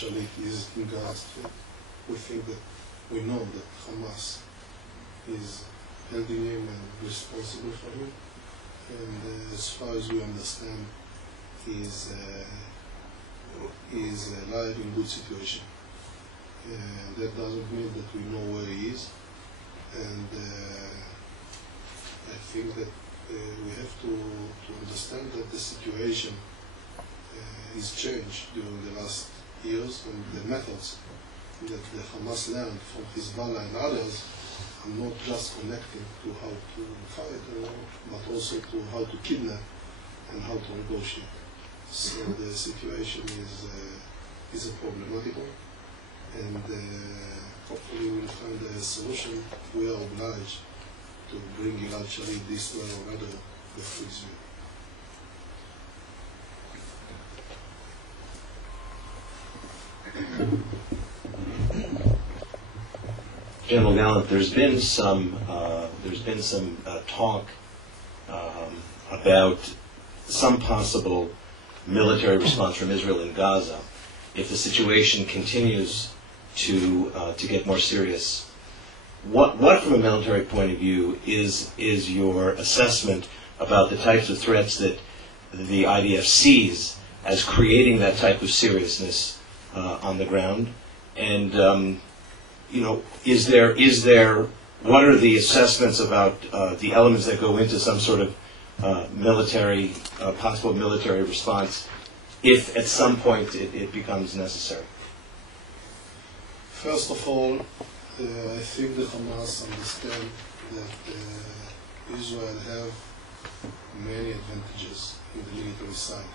actually is in Gaza Strip. We think that we know that Hamas is holding him and responsible for him. And as far as we understand, he's alive in good situation. That doesn't mean that we know where he is. And I think that we have to understand that the situation is changed during the last years, and the methods that the Hamas learned from Hezbollah and others are not just connected to how to fight, but also to how to kidnap and how to negotiate. So the situation is a problematic one, and hopefully we'll find a solution. We are obliged to bring Gilad Shalit this way or another before Israel. General Galant, there's been some talk about some possible military response from Israel in Gaza if the situation continues to get more serious. What from a military point of view is your assessment about the types of threats that the IDF sees as creating that type of seriousness on the ground? And what are the assessments about the elements that go into some sort of possible military response if at some point it becomes necessary? First of all, I think the Hamas understand that Israel have many advantages in the military side.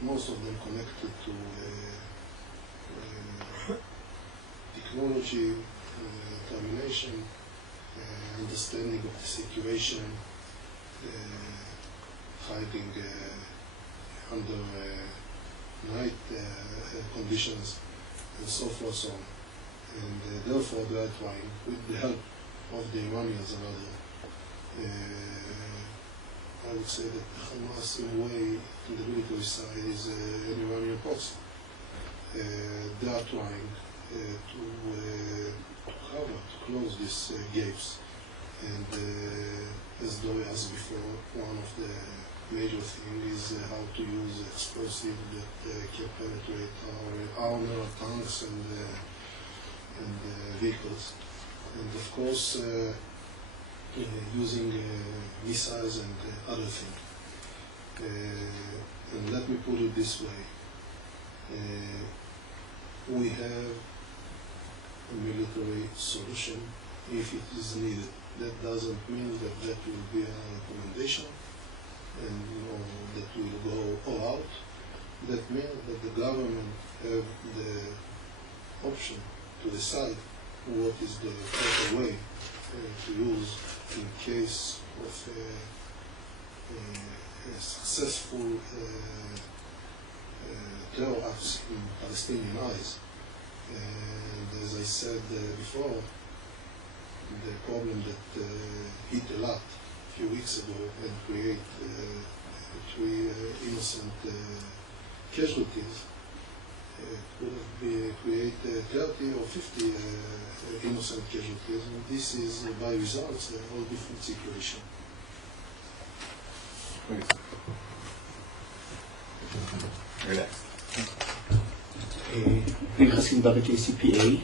Most of them connected to technology, termination, understanding of the situation, hiding under night conditions, and so forth, so on. And therefore they are trying, with the help of the Iranians and others, I would say that Hamas, in a way, in the military side, is an Iranian proxy. They are trying to cover, to close these gaps. And as Dori asked before, one of the major things is how to use explosives that can penetrate our armor, tanks, and vehicles. And of course, using missiles and other things. And let me put it this way. We have a military solution if it is needed. That doesn't mean that that will be a recommendation and that will go all out. That means that the government have the option to decide what is the proper way to use in case of a successful terror acts in Palestinian eyes. And as I said before, the problem that hit Eilat a few weeks ago and create 3 innocent casualties could have create 30 or 50 innocent casualties, and this is by results a whole different situation. Please. You're next. Kassam CPA.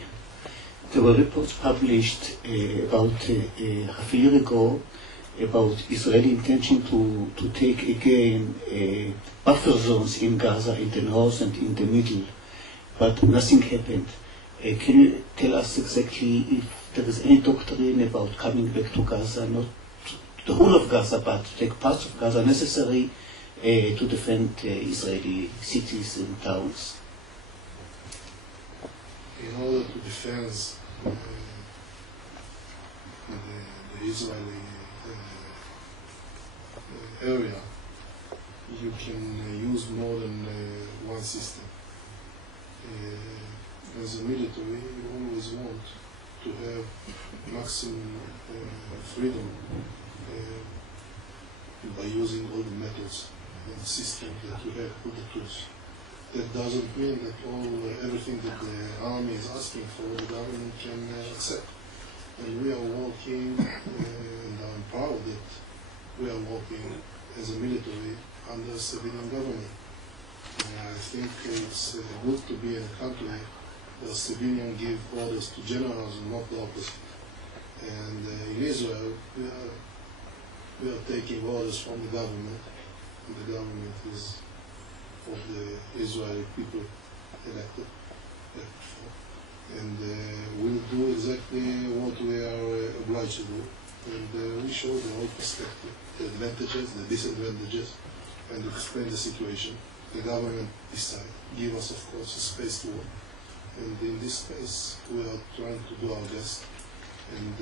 There were reports published about half a year ago about Israeli intention to take again buffer zones in Gaza, in the north and in the middle, but nothing happened. Can you tell us exactly if there is any doctrine about coming back to Gaza, not the whole of Gaza, but to take parts of Gaza necessary to defend Israeli cities and towns? In order to defend the Israeli area, you can use more than one system. As a military, you always want to have maximum freedom by using all the methods and systems that you have, all the tools. that doesn't mean that everything that the army is asking for, the government can accept. And we are working, and I'm proud that we are working as a military under a civilian government. I think it's good to be in a country where civilians give orders to generals and not the opposite. And in Israel, we are taking orders from the government, and the government is of the Israeli people elected for. And we'll do exactly what we are obliged to do. And we show the whole perspective, the advantages, the disadvantages, and explain the situation. The government decide, give us, of course, a space to work. And in this space, we are trying to do our best. And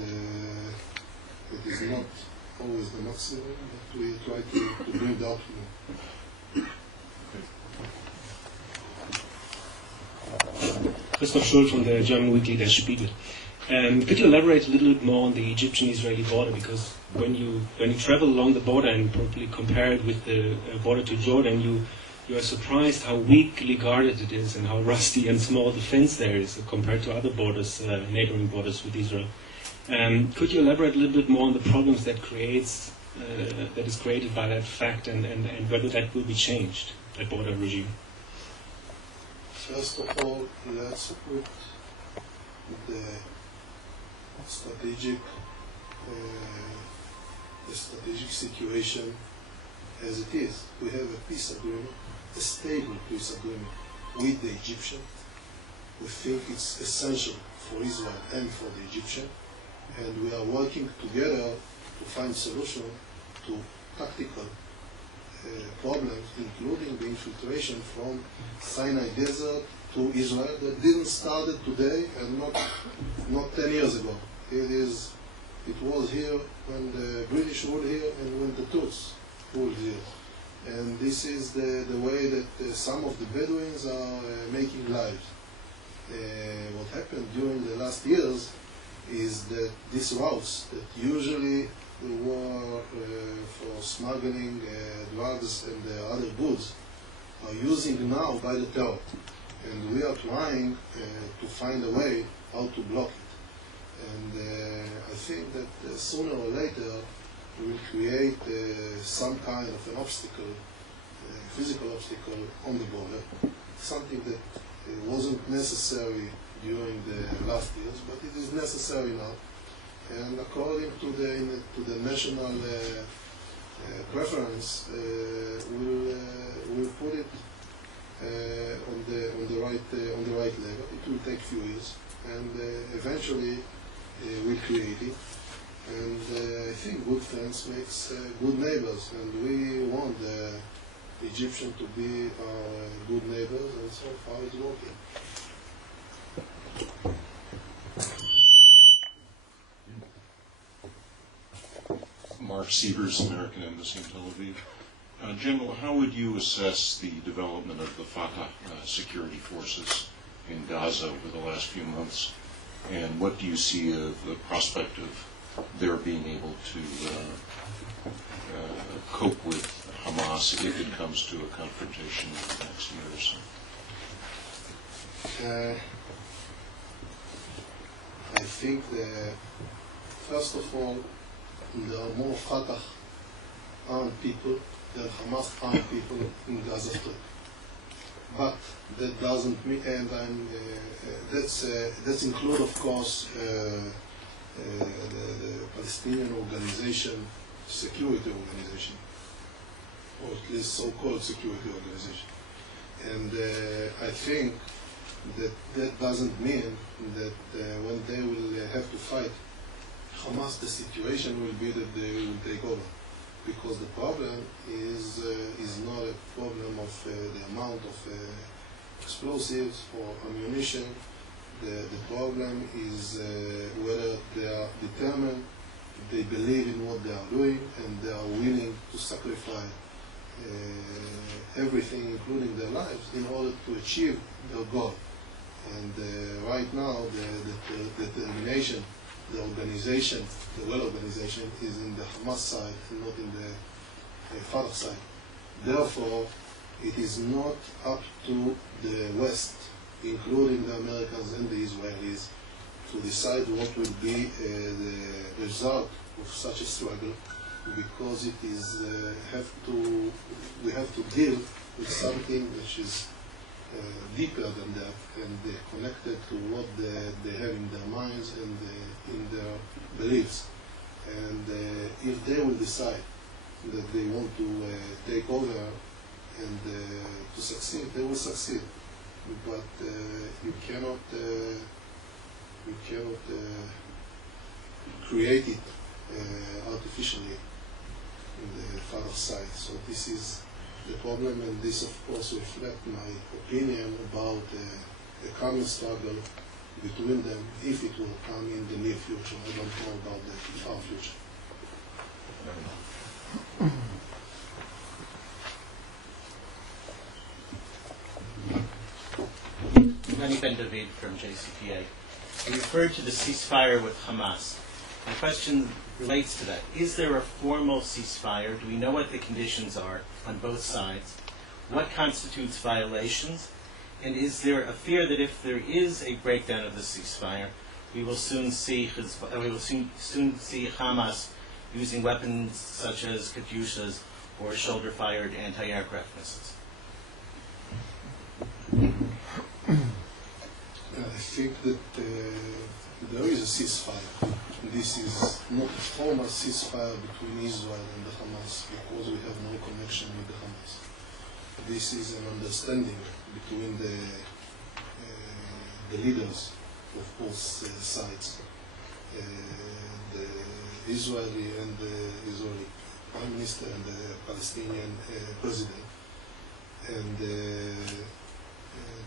it is not always the maximum, but we try to bring the optimum. Christoph Schul from the German weekly Der Spiegel. Could you elaborate a little bit more on the Egyptian-Israeli border? Because when you travel along the border and probably compare it with the border to Jordan, you are surprised how weakly guarded it is and how rusty and small the fence there is compared to other borders, neighboring borders with Israel. Could you elaborate a little bit more on the problems that is created by that fact and whether that will be changed, that border regime? First of all, let's put the strategic situation as it is. We have a peace agreement, a stable peace agreement with the Egyptian. We think it's essential for Israel and for the Egyptian, and we are working together to find solution to tactical problems, including the infiltration from Sinai desert to Israel that didn't start today and not 10 years ago. It was here when the British ruled here and when the Turks ruled here. And this is the way that some of the Bedouins are making lives. What happened during the last years is that these routes that usually were for smuggling drugs and other goods are using now by the terror. And we are trying to find a way how to block it. And I think that sooner or later we will create some kind of an obstacle, physical obstacle on the border, something that wasn't necessary during the last years, but it is necessary now. And according to the national preference, we'll put it on the right level. It will take a few years, and eventually we'll create it. And I think good friends makes good neighbors, and we want the Egyptian to be our good neighbors, and so far it's working. Mark Sievers, American Embassy in Tel Aviv. General, how would you assess the development of the Fatah security forces in Gaza over the last few months? And what do you see of the prospect of their being able to cope with Hamas if it comes to a confrontation in the next year or so? I think that, first of all, there are more Fatah armed people than Hamas armed people in Gaza Strip. But that doesn't mean, and that's include, of course, the Palestinian organization, security organization, or at least so-called security organization. And I think that doesn't mean that when they will have to fight Hamas, the situation will be that they will take over. Because the problem is not a problem of the amount of explosives or ammunition. The problem is whether they are determined, they believe in what they are doing, and they are willing to sacrifice everything, including their lives, in order to achieve their goal. And right now, the determination, the organization, the well-organization is in the Hamas side and not in the Fatah side. Therefore, it is not up to the West, including the Americans and the Israelis, to decide what will be the result of such a struggle, because it is we have to deal with something which is deeper than that, and connected to what they have in their minds and in their beliefs. And if they will decide that they want to take over and to succeed, they will succeed. But you cannot create it artificially in the Fatah side. So this is the problem, and this of course reflects my opinion about the coming struggle between them, if it will come in the near future. I don't know about the far future. Rani Ben David from JCPA. You referred to the ceasefire with Hamas. My question relates to that. Is there a formal ceasefire? Do we know what the conditions are on both sides? What constitutes violations? And is there a fear that if there is a breakdown of the ceasefire, we will soon see Hamas using weapons such as Katyushas or shoulder-fired anti-aircraft missiles? I think that there is a ceasefire. This is not a formal ceasefire between Israel and the Hamas, because we have no connection with the Hamas. This is an understanding between the leaders of both sides, the Israeli Prime Minister and the Palestinian President. And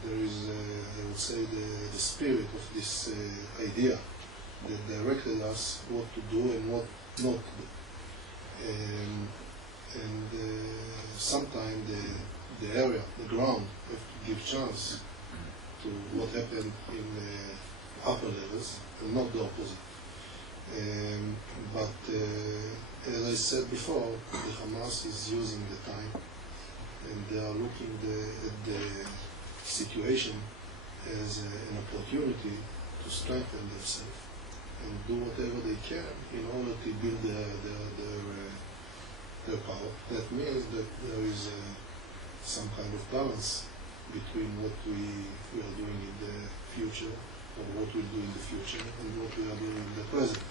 there is, I would say, the spirit of this idea that directed us what to do and what not to do. And sometimes the area, the ground, have to give chance to what happened in the upper levels, and not the opposite. But as I said before, the Hamas is using the time, and they are looking at the situation as an opportunity to strengthen themselves and do whatever they can in order to build their power. That means that there is some kind of balance between what we are doing in the future, or what we'll do in the future, and what we are doing in the present.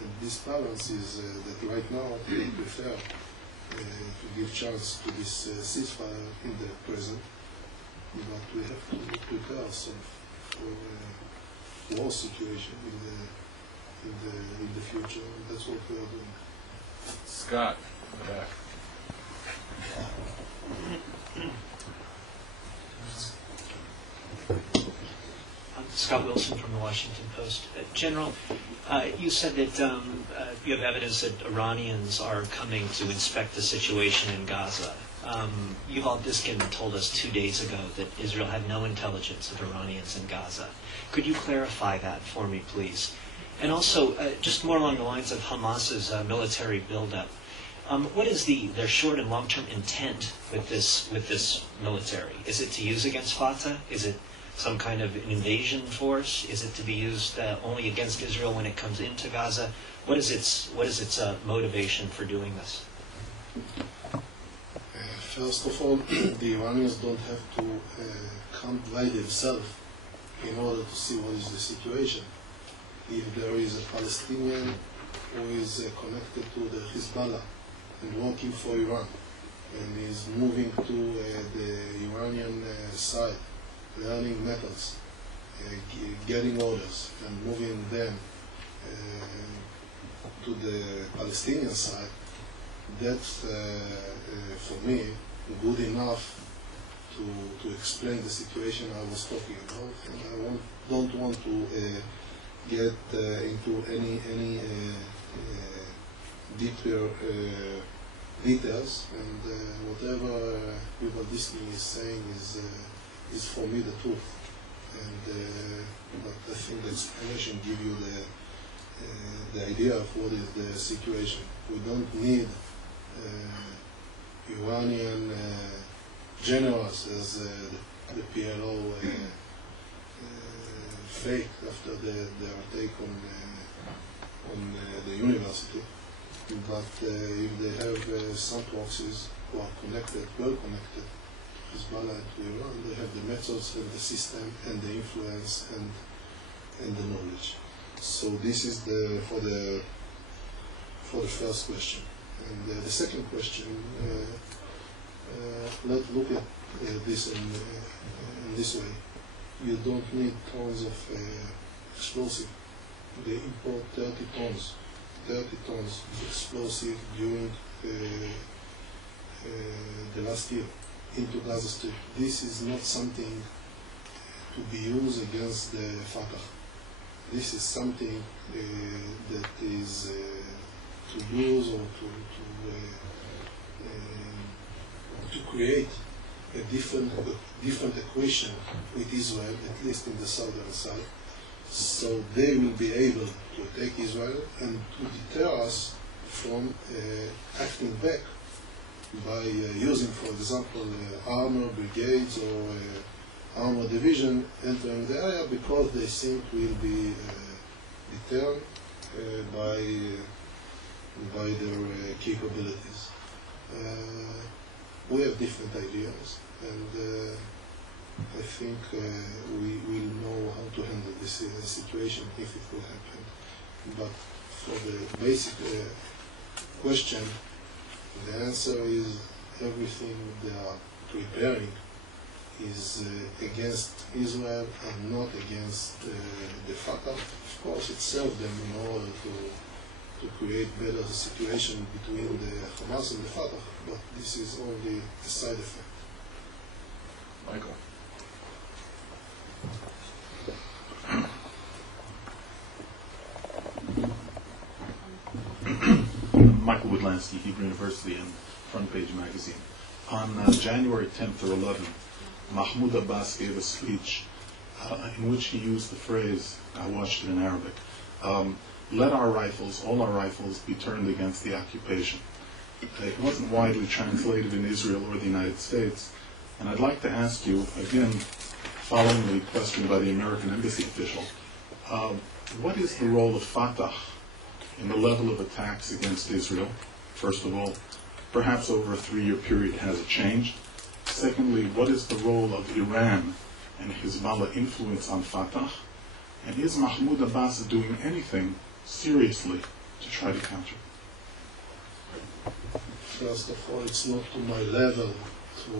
And this balance is that right now we prefer to give chance to this ceasefire in the present, but we have to prepare ourselves for a war situation in the future, and that's what we are doing. Scott, in the back. Scott Wilson from the Washington Post. General, you said that you have evidence that Iranians are coming to inspect the situation in Gaza. Yuval Diskin told us 2 days ago that Israel had no intelligence of Iranians in Gaza. Could you clarify that for me, please? And also, just more along the lines of Hamas's military buildup, what is their short and long-term intent with this military? Is it to use against Fatah? Is it some kind of an invasion force? Is it to be used only against Israel when it comes into Gaza? What is its motivation for doing this? First of all, the Iranians don't have to come by themselves in order to see what is the situation. If there is a Palestinian who is connected to the Hezbollah and working for Iran and is moving to the Iranian side, learning methods, getting orders and moving them to the Palestinian side, that's for me good enough to explain the situation I was talking about, and I don't want to get into any deeper details, and whatever Yuval Diskin is saying is for me the truth. And but I think the explanation gives you the idea of what is the situation. We don't need Iranian generals, as the PLO faked after their take on the university. But if they have some proxies who are connected, well connected to Hezbollah and to Iran, they have the methods and the system and the influence and the knowledge. So this is for the first question. And the second question, let's look at this in this way. You don't need tons of explosive. They import 30 tons of explosive during the last year into Gaza Strip. This is not something to be used against the Fatah. This is something that is to use or to create a different equation with Israel, at least in the southern side, so they will be able to attack Israel and to deter us from acting back by using, for example, armor brigades or armor division entering the area, because they think we'll be deterred by their capabilities. We have different ideas, and I think we will know how to handle this situation if it will happen. But for the basic question, the answer is everything they are preparing is against Israel and not against the Fatah. Of course, it served them in order to create better situation between the Hamas and the Fatah, but this is only a side effect. Michael. Michael Woodlansky, Hebrew University and Front Page Magazine. On January 10th or 11th, Mahmoud Abbas gave a speech in which he used the phrase, I watched it in Arabic, let our rifles, all our rifles, be turned against the occupation. It wasn't widely translated in Israel or the United States, and I'd like to ask you, again, following the question by the American embassy official, what is the role of Fatah in the level of attacks against Israel? First of all, perhaps over a 3-year period, has it changed? Secondly, what is the role of Iran and Hezbollah influence on Fatah? And is Mahmoud Abbas doing anything seriously to try to counter? First of all, it's not to my level to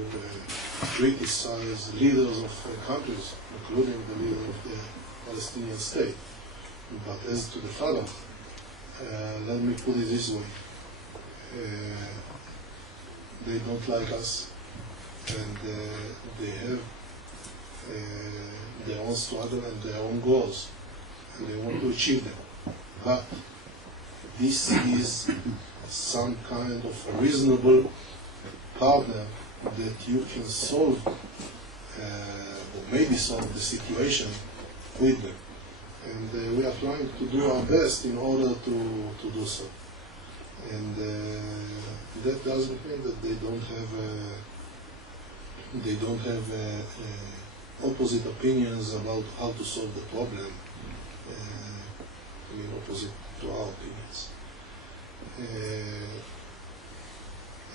criticize leaders of countries, including the leader of the Palestinian state. But as to the Fatah, let me put it this way. They don't like us, and they have their own struggle and their own goals, and they want to achieve them. But this is some kind of a reasonable partner that you can solve, or maybe solve the situation with them. And we are trying to do our best in order to do so. And that doesn't mean that they don't have opposite opinions about how to solve the problem. I mean, opposite to our opinions.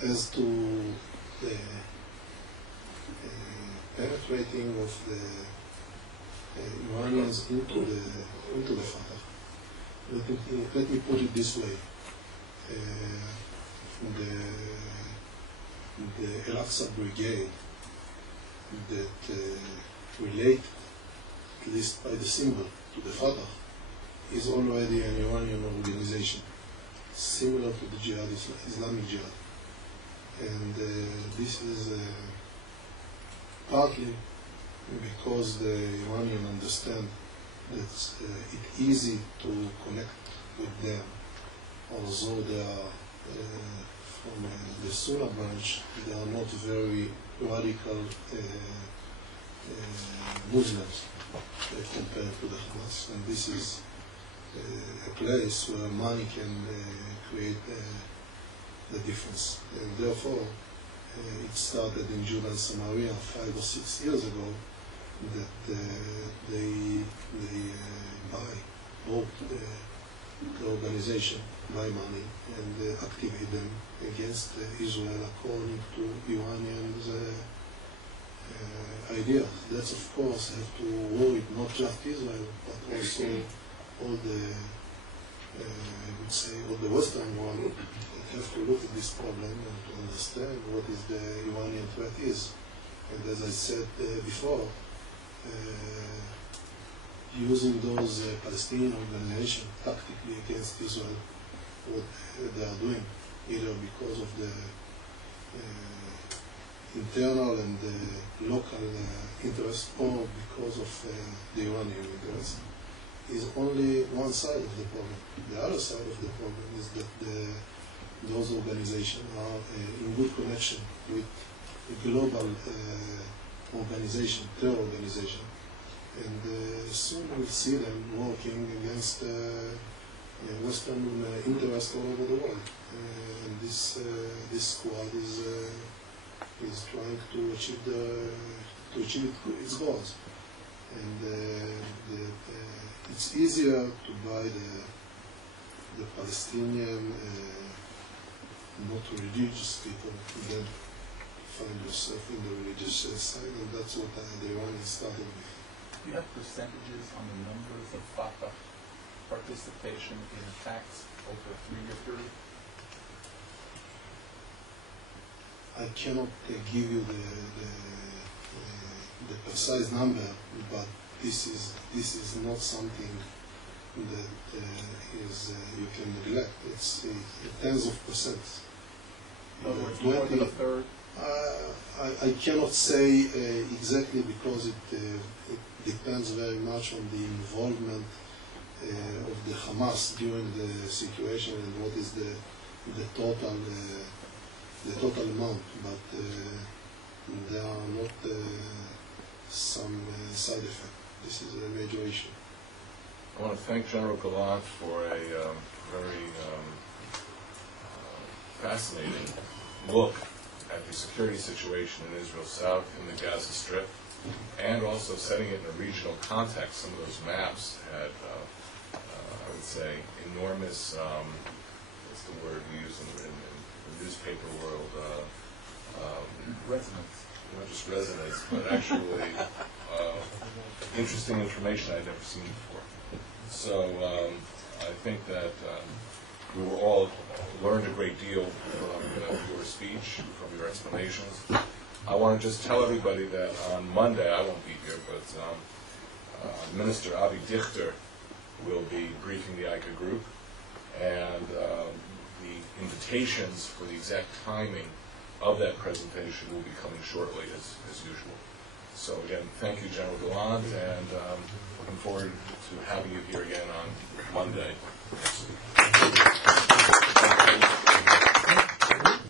As to the penetrating of the Iranians into the Fatah, let me put it this way. The Aqsa Brigade that relate, at least by the symbol, to the Fatah, is already an Iranian organization, similar to the Jihad, Islamic Jihad. And this is partly because the Iranians understand that it's easy to connect with them, although they are from the Sunni branch, they are not very radical Muslims compared to the Hamas. And this is a place where money can create the difference. And therefore, it started in Judea and Samaria 5 or 6 years ago, that they bought the organization by money and activate them against Israel according to Iranians' ideas. That's of course have to worry not just Israel but also all the I would say all the Western world that have to look at this problem and to understand what is the Iranian threat is. And as I said before, using those Palestinian organizations tactically against Israel, what they are doing, either because of the internal and local interest or because of the Iranian interest, is only one side of the problem. The other side of the problem is that those organizations are in good connection with a global organization, terror organization, and soon we'll see them working against Western interests all over the world. And this squad is trying to achieve its goals. And it's easier to buy the Palestinian, not religious people, than find yourself in the religious side, and that's what the Iranians started with. Do you have percentages on the numbers of Fatah participation in attacks over a 3-year period? I cannot give you the precise number, but this is not something that you can neglect. It's tens of percents. In other words, more than a third? I cannot say exactly because it depends very much on the involvement of the Hamas during the situation and what is the total amount. But there are not some side effect. This is a major issue. I want to thank General Galant for a very fascinating look at the security situation in Israel South, in the Gaza Strip, and also setting it in a regional context. Some of those maps had, I would say, enormous, what's the word we use in the newspaper world? Resonance. Not just resonance, but actually interesting information I'd never seen before. So I think that we were all learned a great deal from your speech, from your explanations. I want to just tell everybody that on Monday, I won't be here, but Minister Avi Dichter will be briefing the ICA group, and the invitations for the exact timing of that presentation will be coming shortly, as usual. So again, thank you, General Galant, and looking forward to having you here again on Monday next week.